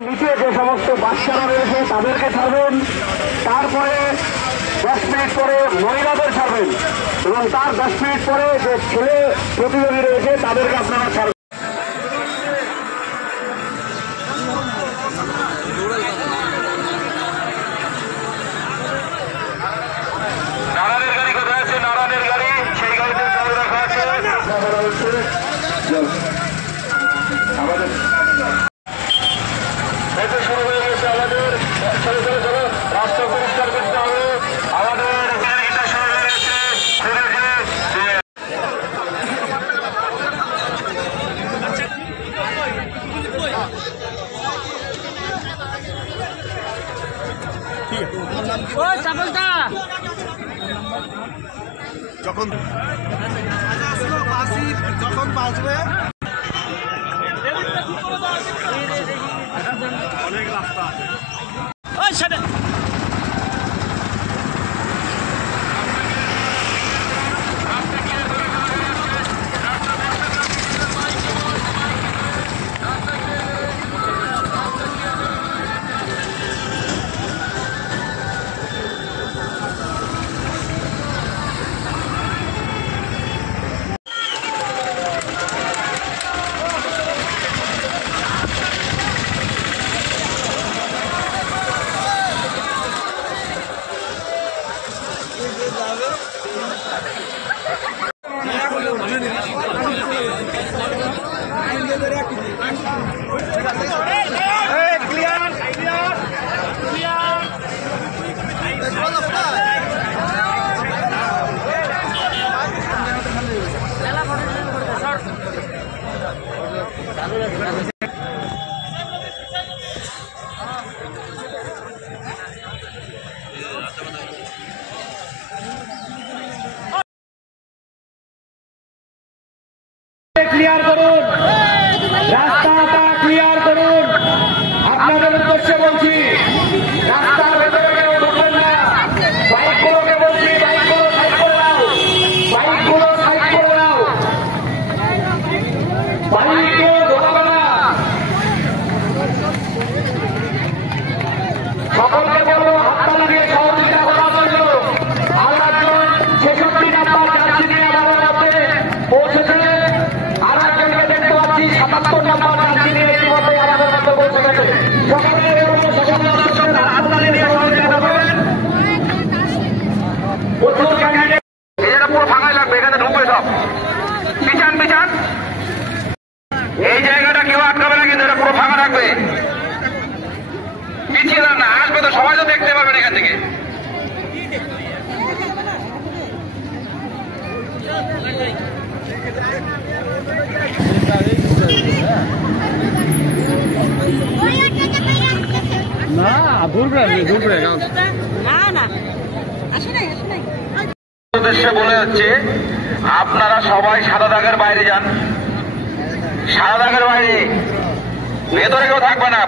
নিচে যে সমস্ত বাচ্চারা রয়েছে তাদেরকে ছাড়বেন, তারপরে 10 মিনিট পরে মহিলাদের ছাড়বেন এবং তার 10 মিনিট পরে যে ছেলে প্রতিযোগী রয়েছে তাদেরকে আপনারা ছাড়বেন। নারায়ণের গাড়ি কোথায় আছে? নারায়ণের গাড়ি, সেই গাড়িতে চালু রাখা আছে। আমাদের শুরু হয়ে গেছে, আমাদের চলো চলো চলো রাস্তা পরিষ্কার করতে হবে। আমাদের শুরু হয়ে গেছে। যখন বাজবে অনেক রাস্তা আছে। ক্লিয়ার করুন, রাস্তাটা ক্লিয়ার করুন। আপনাদের উদ্দেশ্যে বলছি, রাস্তার ভেতরে কেউ ঢুকবেন না। বাইকগুলোকে বলছি, বাইকগুলো সাইড করে নাও, বাইকগুলো সাইড করে নাও, বাইকে ঢোকাবে না। সকলকে বলবো হাততালি দিয়ে সহযোগিতা করার জন্য। আর একজন 66 নাম্বার যাত্রী নিয়ে আমাদের মধ্যে পৌঁছেছে। 77 নাম্বার যাত্রী নিয়ে ইতিমধ্যে আমাদের মধ্যে পৌঁছে গেছে। সকলে হাততালি দিয়ে সহযোগিতা করবেন। প্রচুর ক্যান্ডিডেট, এটা পুরো ফাঁকাই লাগবে, এখানে ঢুকবে সব। পিছান পিছান, এই জায়গাটা কেউ আটকাবে না, কিন্তু এটা পুরো ফাঁকা থাকবে। পিছিয়ে না, আসবে তো সবাই তো দেখতে পাবেন এখান থেকে। না ঘুরবে না না উদ্দেশ্যে বলে যাচ্ছে, আপনারা সবাই সাদা দাগের বাইরে যান, সাদা দাগের বাইরে, ভেতরে কেউ থাকবে না।